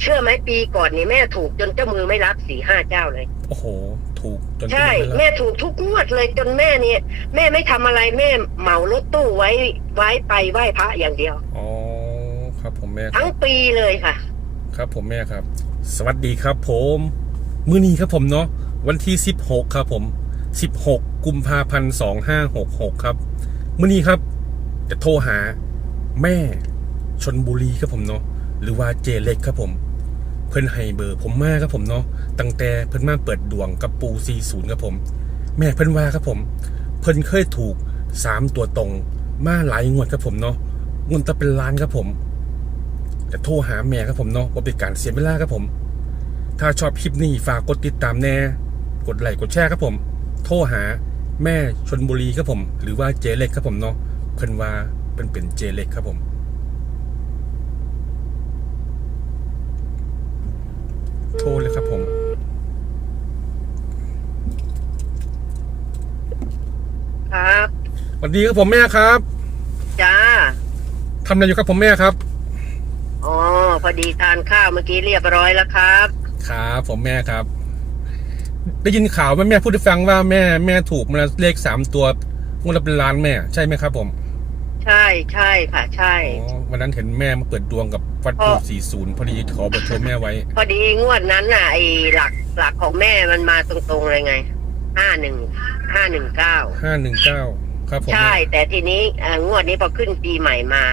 เชื่อไหมปีก่อนนี่แม่ถูกจนเจ้ามือไม่รับสี่ห้าเจ้าเลย โอ้โห ถูกจนใช่เป็นแม่ร้อยถูกทุกงวดเลยจนแม่เนี่ย แม่ไม่ทำอะไรแม่เหมารถตู้ไว้ไว้ไปไหว้พระอย่างเดียวอ๋อครับผมแม่คทั้รังบปีเลยค่ะ ครับผมแม่ครับ สวัสดีครับ ผมมื้อนี้ครับผมเนาะวันที่16ครับ ผม16กุมภาพันธ์2566ครับมื้อนี้ครับ จะโทรหาแม่ชนบุรีครับผมเนาะ หรือว่าเจเล็กครับผม เพิ่นให้เบอร์ผมมาครับผมเนาะตั้งแต่เพิ่นมาเปิดดวงกับปู40ครับผม แม่เพิ่นว่าครับผม เพิ่นเคยถูก3ตัวตรงมาหลายงวดครับผมเนาะงินตะเป็นล้านครับผมจะโทรหาแม่ครับผมเนาะว่าเป็นการเสียเวลาครับผม ถ้าชอบคลิปนี้ฝากกดติดตามแน่ กดไลค์กดแชร์ครับผม โทรหาแม่ชนบุรีครับผม หรือว่าเจเล็กครับผมเนาะเพิ่นว่าเป็นเป็นเจเล็กครับผม โทรเลยครับผม ครับ สวัสดีครับผมแม่ครับจ้าทำอะไรอยู่ครับผมแม่ครับ อ๋อพอดีทานข้าวเมื่อกี้เรียบร้อยแล้วครับ ครับผมแม่ครับ ได้ยินข่าวว่าแม่พูดให้ฟังว่าแม่แม่ถูกมาเลขสามตัวงวดละเป็นล้านแม่ ใช่ไหมครับผม ใช่ใช่ค่ะ ใช่ อ๋อวันนั้นเห็นแม่มาเปิดดวงกับฟัดพ่ปูอสี่ศูนย์พอดีขอเบอร์โทรแม่ไว้ พอดีงวดนั้นน่ะไอ้หลักหลักของแม่มันมาตรงๆเลยไงห้าหนึ่งห้าหนึ่งเก้าห้าหนึ่งเก้าครับผมใช่ แต่ทีนี้เอ่องวดนี้พอขึ้นปีใหม่มา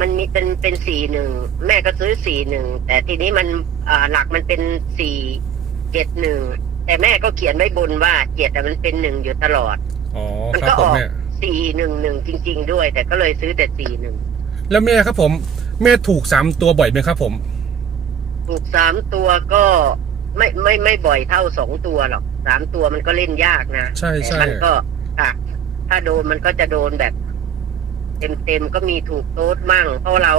มันมีเป็นเป็นสี่หนึ่งแม่ก็ซื้อสี่หนึ่งแต่ทีนี้มันอ่าหลักมันเป็นสี่เจ็ดหนึ่งแต่แม่ก็เขียนไว้บนว่าเจ็ดมันเป็นหนึ่งอยู่ตลอด อ๋อมันครับก็ผอมอก แม่ สี่หนึ่งหนึ่งจริง ๆ ด้วย แต่ก็เลยซื้อแต่สี่หนึ่งแล้วแม่ครับผม แม่ถูกสามตัวบ่อยไหมครับผม ถูกสามตัวก็ไม่ไม่ไม่บ่อยเท่าสองตัวหรอกสามตัวมันก็เล่นยากนะใช่แต่ใช่มันก็อะถ้าโดนมันก็จะโดนแบบ เต็มเต็มๆก็มีถูกโต๊ดมั่ง เพราะเรา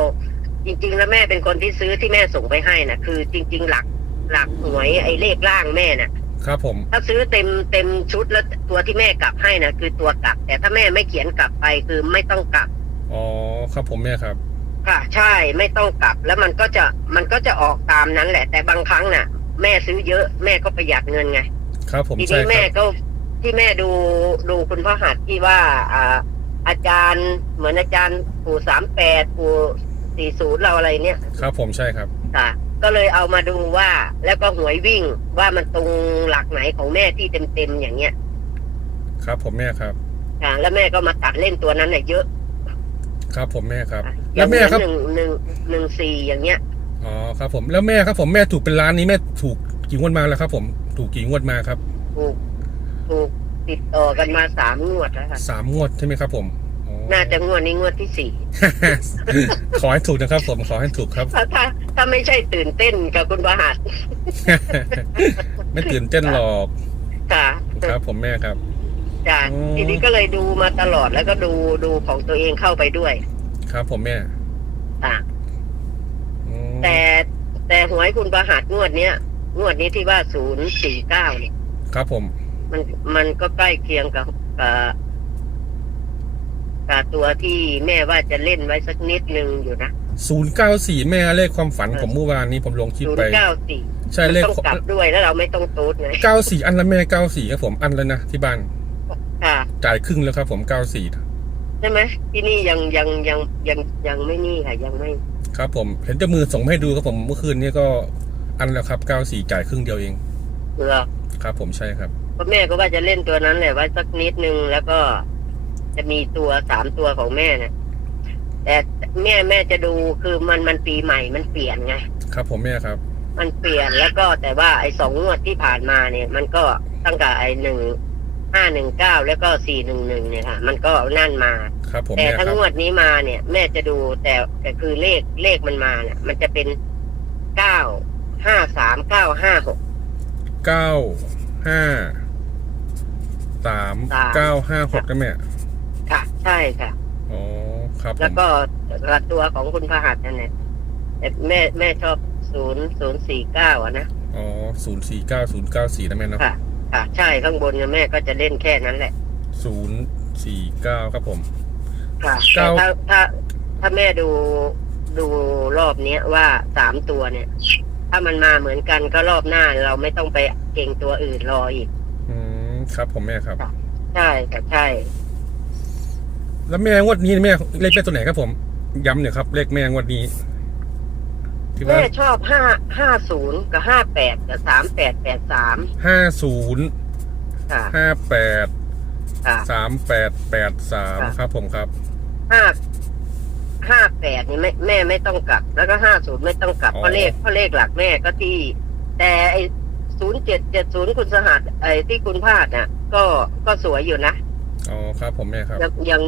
จริง ๆ แล้วแม่เป็นคนที่ซื้อที่แม่ส่งไปให้นะคือจริง ๆ หลักหลักหวยไอ้เลขล่างแม่น่ะ ครับผม ถ้าซื้อเต็มเต็มชุดแล้วตัวที่แม่กลับให้นะคือตัวกลับ แต่ถ้าแม่ไม่เขียนกลับไปคือไม่ต้องกลับ อ๋อ ครับผมแม่ครับ ค่ะ ใช่ไม่ต้องกลับแล้วมันก็จะมันก็จะออกตามนั้นแหละ แต่บางครั้งน่ะ แม่ซื้อเยอะแม่ก็ประหยัดเงินไงครับผมทีใช่นี้คแม่รับ ก็ที่แม่ดูดูคุณพ่อหัดที่ว่าอ่า อาจารย์เหมือนอาจารย์ปู่สามแปดปู่สี่ศูนย์เราอะไรเนี่ย ครับผมใช่ครับ ค่ะ ก็เลยเอามาดูว่า แล้วก็หวยวิ่งว่ามันตรงหลักไหนของแม่ที่เต็มเต็มๆอย่างเงี้ยครับผมแม่ครับ ค่ะ แล้วแม่ก็มาตัดเล่นตัวนั้นน่ะเยอะครับผมแม่ครับค่ะอแล้ย่าวงแม่ครับหนึ่งหนึ่งหนึ่งสี่อย่างเงี้ยอ๋อครับผมแล้วแม่ครับผมแม่ถูกเป็นล้านนี้แม่ถูกกี่งวดมาแล้วครับ ผม ถูกกี่งวดมาครับถูกถูกติดต่อกันมาสามงวดแล้วค่ะสามงวดใช่ไหมครับ ผมอ๋อน่าจะงวดนี้งวดที่สี่ขอให้ถูกนะครับ ผมขอให้ถูกครับถ้า ถ้าถ้าไม่ใช่ตื่นเต้นกับคุณประหัสไม่ตื่นเต้นหรอกค่ะครับผมแม่ครับจ้ะอืมทีนี้ก็เลยดูมาตลอดแล้วก็ดูดูของตัวเองเข้าไปด้วย ครับผมแม่อะอืมแต่แต่หวยคุณประหัสงวดเนี้ยงวดนี้ที่ว่าศูนย์สี่เก้าเนี่ยครับผม มันมันก็ใกล้เคียงกับกับกับตัวที่แม่ว่าจะเล่นไว้สักนิดนึงอยู่นะ ศูนย์เก้าสี่แม่เลขความฝันผมเมื่อวานนี้ผมลงคลิปศูนไป ย์เก้าสี่ใช่มันเลข ต้องกลับด้วยแล้วเราไม่ต้องตูดไงเก้าสี่อันละแม่เก้าสี่ครับผมอันแล้วนะที่บ้านค่ะจ่ายครึ่งแล้วครับผมเก้าสี่ใช่ไหมที่นี่ยังยังยังยังยังไม่นี่ค่ะ ยังไม่ครับผมเห็นเจ้ามือส่งมาให้ดูครับผมเมื่อคืนนี้ก็อันแล้วครับเก้าสี่จ่ายครึ่งเดียวเองเผื่อครับ ผมใช่ครับ เพราะแม่ก็ว่าจะเล่นตัวนั้นแหละไว้สักนิดนึงแล้วก็ จะมีตัวสามตัวของแม่เนี่ยแต่ แม่แม่จะดูคือมันมันปีใหม่มันเปลี่ยนไง ครับ ผมแม่ครับ มันเปลี่ยนแล้วก็แต่ว่าไอ้สองงวดที่ผ่านมาเนี่ย มันก็ตั้งแต่ไอ้หนึ่งห้าหนึ่งเก้าแล้วก็สี่หนึ่งหนึ่งเนี่ยค่ะ มันก็นั่นมา ครับ ผมแต่แม่คทั้งรับงวดนี้มาเนี่ย แม่จะดูแต่แต่คือเลขเลขมันมาเนี่ยมันจะเป็นเก้าห้าสามเก้าห้าหก เก้าห้าสามสาม เก้าห้าหกนะแม่ค่ะ ใช่ค่ะอ๋อ ครับผแล้วมก็ตัวของคุณพหัสนั่นแหละแต่แม่แม่ชอบศูนย์ศูนย์สี่เก้าอะนะอ๋อศูนย์สี่เก้าศูนย์เก้าสี่นะแม่เนาะค่ะ ค่ะ ใช่ข้างบนเนี่ยแม่ก็จะเล่นแค่นั้นแหละศูนย์สี่เก้าครับผม ค่ะเก้าแต่ถ้าถ้าถ้าแม่ดูดูรอบเนี้ยว่าสามตัวเนี่ย ถ้ามันมาเหมือนกันก็รอบหน้าเราไม่ต้องไปเก่งตัวอื่นรออีก อืมครับผมแม่ครับ ใช่ค่ะใช่ แล้วแม่งวดนี้แม่เลขแม่ตัวไหนครับผม ย้ำหน่อยครับ เลขแม่งวดนี้ที่ว่าแม่ชอบห้าห้าศูนย์กับห้าแปดกับสามแปดแปดสามห้าศูนย์ค่ะห้าแปดค่ะสามแปดแปดสามค่ะครับผมครับ ห้าห้าแปดนี่ไม่แม่ไม่ต้องกลับ แล้วก็ห้าศูนย์ไม่ต้องกลับอ๋อ เพราะเลขเพราะเลขหลักแม่ก็ที่ แต่ไอศูนย์เจ็ดเจ็ดศูนย์คุณสหัสไอที่คุณพลาดน่ะ ก็ก็สวยอยู่นะ อ๋อครับผมแม่ครับ ยังยัง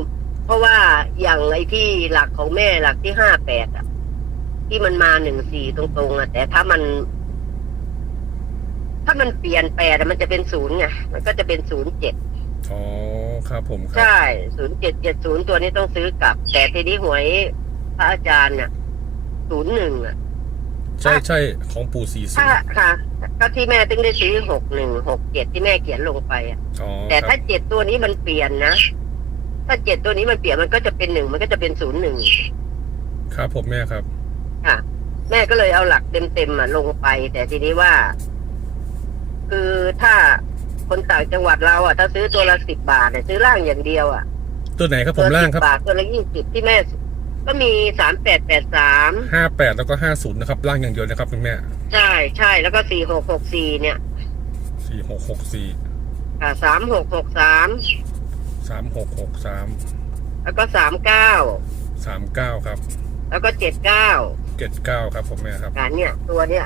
เพราะว่าอย่างไอ้ที่หลักของแม่หลักที่ห้าแปดอะ ที่มันมาหนึ่งสี่ตรงๆอะ แต่ถ้ามัน ถ้ามันเปลี่ยนแปดอะมันจะเป็นศูนย์ไงมันก็จะเป็นศูนย์เจ็ดอ๋อครับผมครับใช่ศูนย์เจ็ดเจ็ดศูนย์ตัวนี้ต้องซื้อกลับ แต่ทีนี้หวยพระอาจารย์น่ะศูนย์หนึ่งอะใช่ใช่ของปู่สี่สิบถ้าค่ะ ก็ที่แม่ตึงได้ซื้อหกหนึ่งหกเจ็ดที่แม่เขียนลงไปอะอ๋อแต่ครัถ้าบเจ็ดตัวนี้มันเปลี่ยนนะ ถ้าเจ็ดตัวนี้มันเปลี่ยนมันก็จะเป็นหนึ่งมันก็จะเป็นศูนย์หนึ่งครับผมแม่ครับ ค่ะ แม่ก็เลยเอาหลักเต็มๆอะลงไป แต่ทีนี้ว่า คือถ้าคนต่างจังหวัดเราอะถ้าซื้อตัวละสิบบาทเนี่ยซื้อล่างอย่างเดียวอะตัวไหนครับผตัวมละล่าสิงครับบาทตัวละยี่สิบที่แม่ ก็มีสามแปดแปดสามห้าแปดแล้วก็ห้าศูนย์นะครับล่างอย่างเดียวนะครับคุณแม่ ใช่ใช่แล้วก็สี่หกหกสี่เนี่ยสี่หกหกสี่ค่ะสามหกหกสาม สามหกหกสามแล้วก็สามเก้าสามเก้าครับแล้วก็เจ็ดเก้าเจ็ดเก้าครับผมแม่ครับ การเนี่ยตัวเนี่ย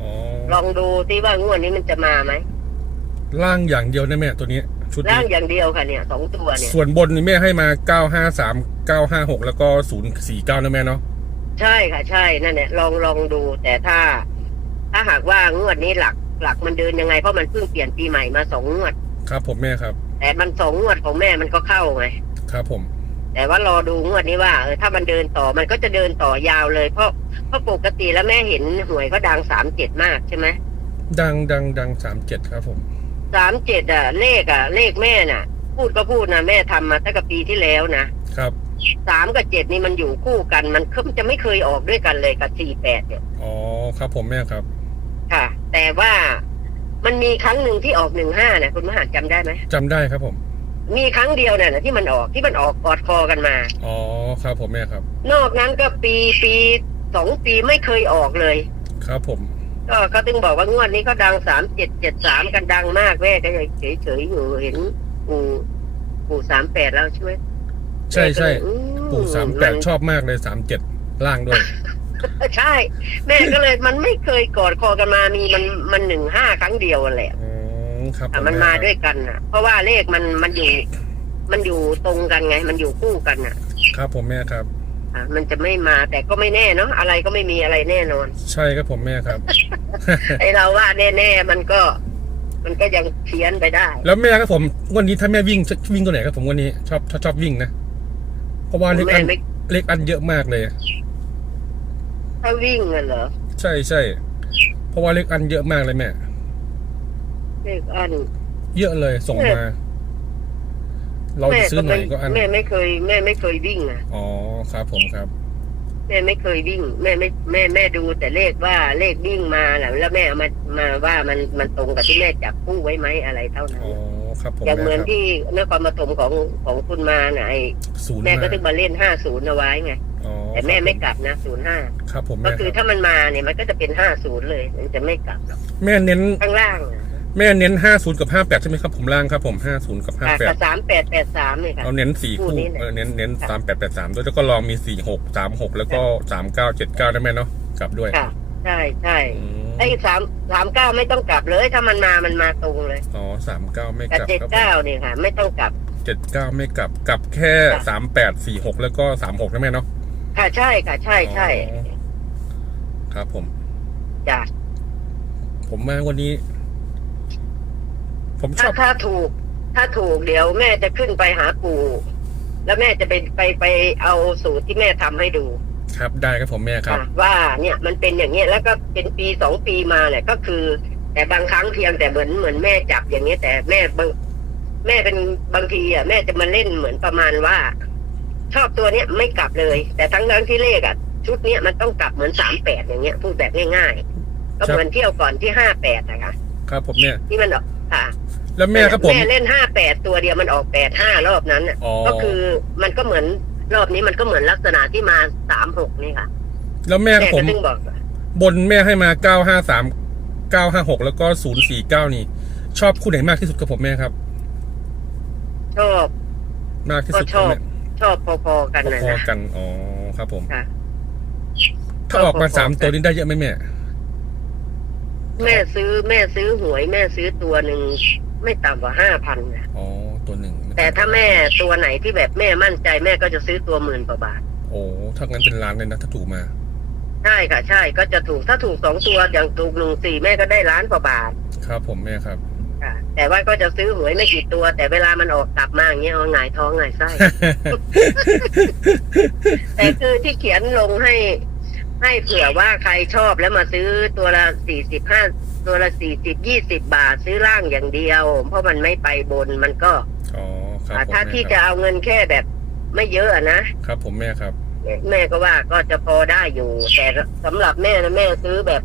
อ๋อลองดูที่ว่างวดนี้มันจะมาไหมล่างอย่างเดียวนะแม่ตัวนี้ ชุดร่างนี้อย่างเดียวค่ะเนี่ยสองตัวเนี่ย ส่วนบนนี่แม่ให้มาเก้าห้าสามเก้าห้าหกแล้วก็ศูนย์สี่เก้านะแม่เนาะใช่ค่ะใช่นั่นแหละลองลองดูแต่ถ้า ถ้าหากว่างวดนี้หลักหลักมันเดินยังไงเพราะมันเพิ่งเปลี่ยนปีใหม่มาสองงวด ครับผมแม่ครับ แต่มันสองงวดของแม่มันก็เข้าไงครับผม แต่ว่ารอดูงวดนี้ว่าเออถ้ามันเดินต่อมันก็จะเดินต่อยาวเลย เพราะเพราะปกติแล้วแม่เห็นหวยก็ดังสามเจ็ดมากใช่ไหมดังดังดังสามเจ็ดครับผมสามเจ็ดอะ เลขอะ เลขแม่น่ะ พูดก็พูดนะแม่ทำมาตั้งแต่ปีที่แล้วนะครับสามกับเจ็ดนี่มันอยู่คู่กันมันก็จะไม่เคยออกด้วยกันเลยกับสี่แปดเนี่ยอ๋อครับผมแม่ครับ ค่ะ แต่ว่า มันมีครั้งหนึ่งที่ออกหนึ่งห้านะคุณมหาจำได้ไหมจำได้ครับผม มีครั้งเดียวน่ะนะที่มันออกที่มันออกกอดคอกันมา อ๋อครับผมแม่ครับ นอกนั้นก็ปีปีสองปีไม่เคยออกเลย ครับผม ก็ก็ถึงบอกว่างวดนี้ก็ดังสามเจ็ดเจ็ดสามกันดังมากแม่ก็ยังเฉยเฉยๆอยู่เห็นปู่ปู่สามแปดแล้วใช่ไหมใช่ใช่แม่ก็เลยอืปู่สามแปดนชอบมากเลยสามเจ็ดล่างด้วย ใช่ แม่ก็เลยมันไม่เคยกอดคอกันมามีมันมันหนึ่งห้าครั้งเดียวแหละอืมครับผอะมมันแมาด้วยกันอะ เพราะว่าเลขมันมันอยู่ มันอยู่ตรงกันไง มันอยู่คู่กันอะครับผมแม่ครับ อะมันจะไม่มาแต่ก็ไม่แน่เนาะอะไรก็ไม่มีอะไรแน่นอน ใช่ครับผมแม่ครับ ไอเราว่าแน่ๆมันก็ มันก็ยังเพี้ยนไปได้ แล้วแม่ครับผมวันนี้ถ้าแม่วิ่งวิ่งตัวไหนครับผมวันนี้ชอบชอบชอบวิ่งนะเพราะว่าเลขแม่อันไม่ เลขอันเยอะมากเลย ถ้าวิ่งอะเหรอใช่ใช่เพราะว่าเลขอันเยอะมากเลยแม่ เลขอัน เยอะเลยส่งมา เราจะซื้อไหนก็อันแม่ไม่เคย แม่ไม่เคยวิ่งอะอ๋อครับ ผมครับ แม่ไม่เคยวิ่ง แม่ไม่แม่แม่ดูแต่เลขว่าเลขวิ่งมาแหละแล้วแม่เอามามาว่ามันมันตรงกับที่แม่จับคู่ไว้ไหมอะไรเท่านั้นอ๋อครับผมอย่างเหมือนแครับที่นครปฐมของของคุณมาน่ะไอ้ศูนย์แม่ก็มาถึงมาเล่นห้าศูนย์เอาไว้ไงอ๋อ แต่แม่ไม่กลับนะศูนย์ห้าครับ ผมก็แม่คือครับถ้ามันมาเนี่ยมันก็จะเป็นห้าศูนย์เลย มันจะไม่กลับหรอกแม่เน้น ข้างล่างอะแม่เน้นห้าศูนย์กับห้าแปดใช่ไหมครับผมล่างครับผมห้าศูนย์กับห้าค่ะแปกัดบสามแปดแปดสามเลยค่ะ เอาเน้นสี่คู่คู่นี้เนี่ยเออเน้นเน้นค่ะสามแปดแปดสามด้วยแล้วก็ลองมีสี่หกสามหกแล้วก็สามเก้าเจ็ดเก้าได้ไหมเนาะกลับด้วยค่ะ ใช่ใช่อืมไอ้สามสามเก้าไม่ต้องกลับเลย ถ้ามันมามันมาตรงเลยอ๋อสามเก้าไม่แต่กลับเจ็ดครับผมเก้าเนี่ยค่ะ ไม่ต้องกลับ เจ็ดเก้าไม่กลับกลับแค่ค่ะ สามแปดสี่หกแล้วก็สามหกได้ไหมเนาะ ค่ะใช่ค่ะ ใช่ใช่อ๋อครับผม จ้ะผมมาวันนี้ ผมชถ้าอบ ถ้าถูก ถ้าถูกเดี๋ยวแม่จะขึ้นไปหาปู่ แล้วแม่จะไปไปไปเอาสูตรที่แม่ทำให้ดูครับได้ครับผมแม่ครับอะว่าเนี่ยมันเป็นอย่างเงี้ยแล้วก็เป็นปีสองปีมาเนี่ยก็คือ แต่บางครั้งเพียงแต่เหมือนเหมือนแม่จับอย่างเงี้ยแต่แม่บางแม่เป็นบางทีอะแม่จะมาเล่นเหมือนประมาณว่าช อบตัวเนี้ยไม่กลับเลย แต่ทั้งทั้งที่เลขอะ ชุดเนี้ยมันต้องกลับเหมือนสามแปดอย่างเงี้ย พูดแบบง่ายๆ ก็เหมือนเที่ยวก่อนที่ห้าแปดนะคะครับผมเนี่ยที่มันออกค่ะ แล้วแม่ครับผมแม่เล่นห้าแปดตัวเดียวมันออกแปดห้ารอบนั้นน่ะอ๋อก็คือมันก็เหมือนรอบนี้มันก็เหมือนลักษณะที่มาสามหกนี่ค่ะ แล้วแม่คแม่รับผก็มถึงบอกว่าบนแม่ให้มาเก้าห้าสามเก้าห้าหกแล้วก็ศูนย์สี่เก้านี่ ชอบคู่ไหนมากที่สุดครับผมแม่ครับ ชอบมากที่สุดก็ชอบครับ ชอบพอๆกันแม่นะพอนะ ๆกัน อ๋อ ครับผม ค่ะ ถ้าออกมาพอๆสามกันตัวนี้ได้เยอะไหมแม่ แม่ซื้อแม่ซื้อหวย แม่ซื้อตัวหนึ่งไม่ต่ำกว่าห้าพันนะ อ๋อ ตัวหนึ่งแต่ถ้าแม่ตัวไหนที่แบบแม่มั่นใจแม่ก็จะซื้อตัวหมื่นกว่าบาท โอ้ถ้างั้นเป็นล้านเลยนะ ถ้าถูกมา ใช่ค่ะ ใช่ก็จะถูกถ้าถูกสองตัวอย่างถูกหนึ่งสี่แม่ก็ได้ล้านกว่าบาท ครับผมแม่ครับค่ะ แต่ว่าก็จะซื้อหวยไม่กี่ตัว แต่เวลามันออกกลับมาอย่างเงี้ยเอาหงายท้องหงายไส้ แต่คือที่เขียนลงให้ ให้เผื่อว่าใครชอบแล้วมาซื้อตัวละสี่สิบห้าตัวละสี่สิบยี่สิบบาทซื้อล่างอย่างเดียว เพราะมันไม่ไปบนมันก็อ๋อครับอ่าผมถ้าแม่ที่คจะรับเอาเงินแค่แบบ ไม่เยอะอะนะ ครับผมแม่ครับ แม่ก็ว่าก็จะพอได้อยู่ แต่สำหรับแม่นะแม่ซื้อแบบ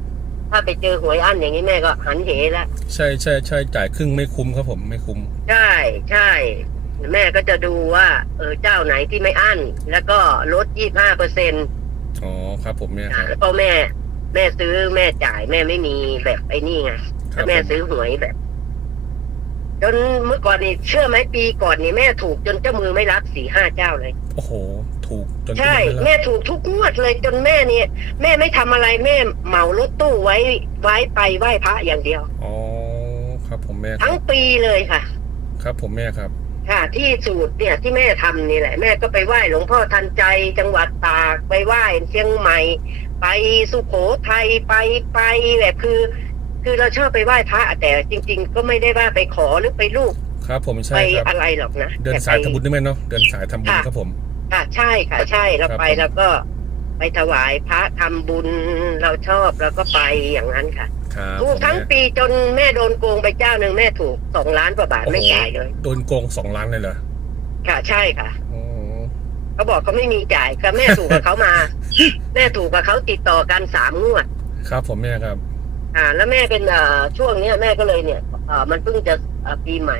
ถ้าไปเจอหวยอันอย่างนี้แม่ก็หันเหแล้วใช่ใช่ใช่จ่ายครึ่งไม่คุ้มครับผมไม่คุ้ม ใช่ใช่แม่ก็จะดูว่า เออเจ้าไหนที่ไม่อั้น แล้วก็ลดยี่ห้าเปอร์เซ็นต์อ๋อครับผมแม่ครับแล้วก็แม่ แม่ซื้อแม่จ่ายแม่ไม่มีแบบไอ้นี่ไงครับแม่ผมซื้อหวยแบบ จนเมื่อก่อนนี่เชื่อไหมปีก่อนนี่แม่ถูกจนเจ้ามือไม่รับสี่ห้าเจ้าเลย โอ้โห ถูกจนใช่เป็นแม่ถูกทุกงวดเลยจนแม่เนี่ย แม่ไม่ทำอะไรแม่เหมารถตู้ไว้ไว้ไปไหว้พระอย่างเดียวอ๋อครับผมแม่คทั้รังบปีเลยค่ะ ครับผมแม่ครับ ค่ะ ที่สูตรเนี่ยที่แม่ทำนี่แหละ แม่ก็ไปไหว้หลวงพ่อทันใจจังหวัดตากไปไหว้เชียงใหม่ ไปสุโขทัยไปไปแบบคือ คือเราชอบไปไหว้พระแต่จริง ๆ ก็ไม่ได้ว่าไปขอหรือไปลูกครับผมใช่ไปครับอะไรหรอกนะเดินแต่สายไปทำบุญได้ไหมเนาะเดินสายทำบุญค่ะครับผม ค่ะใช่ค่ะ ใช่เราครับไปผมแล้วก็ไปถวายพระทำบุญเราชอบเราก็ไปอย่างนั้นค่ะครับถูกทั้งผมแม่ปีจนแม่โดนโกงไปเจ้าหนึ่งแม่ถูกสองล้านกว่าบาทโอ้โหไม่จ่ายเลยโดนโกงสองล้านเลยเหรอค่ะใช่ค่ะอ๋อเขาบอกเขาไม่มีจ่ายก็แม่ถูกกับเขามา แม่ถูกกับเขาติดต่อกันสามงวด ครับ ผมแม่ครับ อ่า แล้วแม่เป็นเอ่อช่วงเนี้ยแม่ก็เลยเนี่ยเอ่อมันเพิ่งจะเอ่อปีใหม่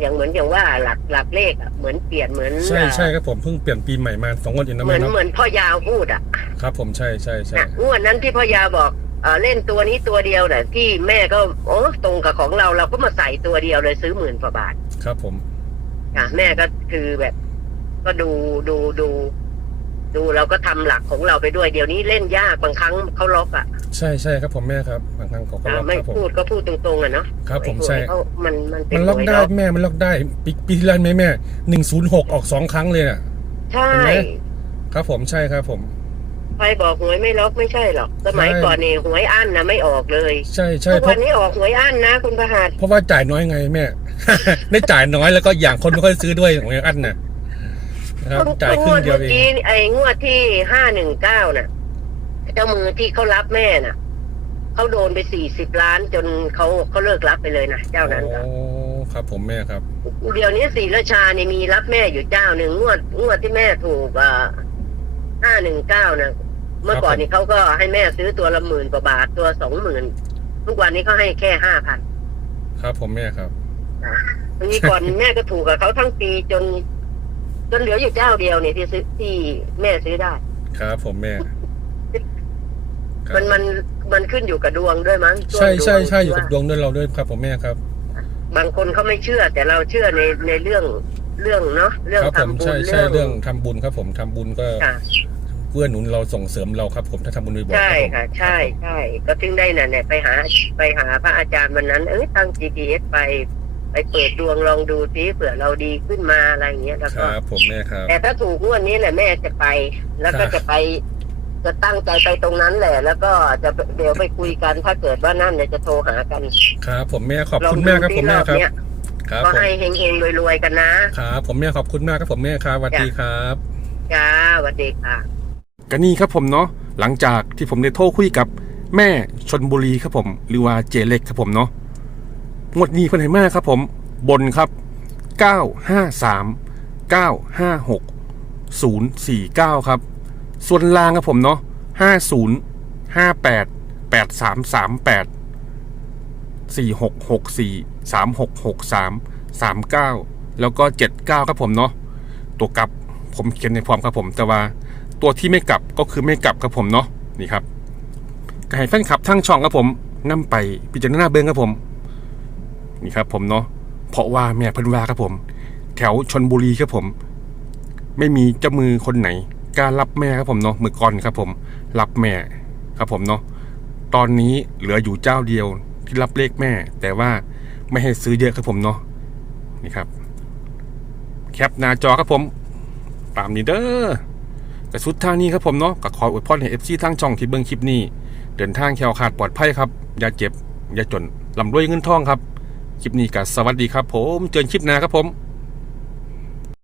อย่างเหมือนอย่างว่าหลักหลักเลขอะเหมือนเปลี่ยนเหมือนใช่ใช่เอ่อครับผมเพิ่งเปลี่ยนปีใหม่มาสองวันเองนะเหมืแม่อนเนาะเหมือนพ่อยาวพูดอะครับผมใช่ใช่ใช่นะงวดนั้นที่พ่อยาวบอกเอ่อเล่นตัวนี้ตัวเดียวน่ะที่แม่ก็โอ้ตรงกับของเราเราก็มาใส่ตัวเดียวเลยซื้อหมื่นกว่าบาทครับผมค่ะแม่ก็คือแบบ ก็ดูดูดู ดูเราก็ทำหลักของเราไปด้วยเดี๋ยวนี้เล่นยากบางครั้งเขาล็อกอะใช่ใช่ครับผมแม่ครับบางครั้งเขาก็อ่าล็อกไม่ครับผมพูดก็พูดตรงๆอะเนาะครับผมหวยใช่เขามันมันเป็มันนล็อกหวยได้แม่มันล็อกได้ปีปีที่แล้วไหมแม่หนึ่งศูนย์หกออกสองครั้งเลยอะใช่เห็นไหมครับผมใช่ครับผมใครบอกหวยไม่ล็อกไม่ใช่หรอก สมัยใช่ก่อนนี่หวยอั้นนะไม่ออกเลย ใช่ใช่ทุกเพวัราะนนี้ออกหวยอั้นนะ คุณประหัสเพราะว่าจ่ายน้อยไงแม่ได้จ่ายน้อยแล้วก็อย่างคนไม่ค่อยซื้อด้วยของอันน่ะ นะครับ จ่ายครึ่งเดียวเมื่อเองกี้ไอ้งวดที่ห้าหนึ่งเก้าน่ะ เจ้ามือที่เขารับแม่น่ะเขาโดนไปสี่สิบล้านจนเขาเขาเลิกรับไปเลยนะเจ้านั้นโอ้ก็ครับ ผมแม่ครับ เดี๋ยวนี้ศรีราชาเนี่ยมีรับแม่อยู่เจ้าหนึ่งงวดงวดที่แม่ถูกอ่าห้าหนึ่งเก้านะเมื่อก่อนนี้เขาก็ให้แม่ซื้อตัวละหมื่นกว่าบาทตัวสองหมื่นทุกวันนี้เขาให้แค่ห้าพัน ครับ ผมแม่ครับ ทีก่อน แม่ก็ถูกกับเขาทั้งปีจน จนเหลืออยู่เจ้าเดียวเนี่ยที่ซื้อที่แม่ซื้อได้ ครับผมแม่ครับมันมันมันขึ้นอยู่กับดวงด้วยมั้งใช่ใช่ดวงใช่อยู่กับว่าดวงด้วยเราด้วยครับผมแม่ครับ บางคนเขาไม่เชื่อ แต่เราเชื่อในในเรื่องเรื่องเนาะเรื่องครับผมทำบุญใช่ใช่เรื่องทำบุญครับผมทำบุญก็ค่ะ เพื่อหนุนเราส่งเสริมเราครับผมถ้าทำบุญบ่อยๆใช่รับผมค่ะ ใช่ใช่ก็ถึงได้น่ะเนี่ยไปหาไปหาพระอาจารย์วันนั้น เอ้ยตั้ง GPS ไป ไปเปิดดวงลองดูซิเผื่อเราดีขึ้นมาอะไรอย่างเงี้ยแล้วคก็ รับผมแม่ครับ แต่ถ้าถูกงวดนี้แหละแม่จะไป แล้วก็ครับจะไป จะตั้งใจไปตรงนั้นแหละ แล้วก็จะเดี๋ยวไปคุยกันถ้าเกิดว่านั่นเนี่ยจะโทรหากันครับ ผมแม่ขอบลองคุณดูมากครับซิผมรแม่อบครับเนี้ยครับก็ผมให้เฮงๆรวยๆกันนะครับผมแม่ขอบคุณมากครับผมแม่ครับสวัสดีครับ จ้าสวัสดีค่ะ ก็นี่ครับผมเนาะหลังจากที่ผมได้โทรคุยกับแม่ชนบุรีครับผม หรือว่าเจเล็กครับผมเนาะ งวดนี้เพิ่นให้มากครับผมบนครับ 953 956 049 ครับ ส่วนล่างครับผมเนาะห้าศูนย์ห้าแปดแปดสามสามแปดสี่หกหกสี่สามหกหกสามสามเก้าแล้วก็เจ็ดเก้าครับผมเนาะตัวกลับผมเขียนในฟอร์มครับผมแต่ว่าตัวที่ไม่กลับก็คือไม่กลับครับผมเนาะนี่ครับก็ให้แฟนคลับทั้งช่องครับผมนํไปพิจารณาเบิ้งครับผม นี่ครับผมเนาะเพราะว่าแม่เพิ่นว่าครับผม แถวชนบุรีครับผม ไม่มีเจ้ามือคนไหนกล้ารับแม่ครับผมเนาะมือก่อนครับผม รับแม่ครับผมเนาะตอนนี้เหลืออยู่เจ้าเดียวที่รับเลขแม่ แต่ว่าไม่ให้ซื้อเยอะครับผมเนาะนี่ครับ แคปหน้าจอครับผม ตามนี้เด้อแต่สุดทางนี้ครับผมเนาะก็ขออวยพรให้เอฟซีทางช่องที่เบิ่งคลิปนี้ เดินทางแคล้วคลาดปลอดภัยครับ อย่าเจ็บ อย่าจนลำรวยเงินทองครับ คลิปนี้ก็สวัสดีครับผม เจอกันคลิปหน้าครับผม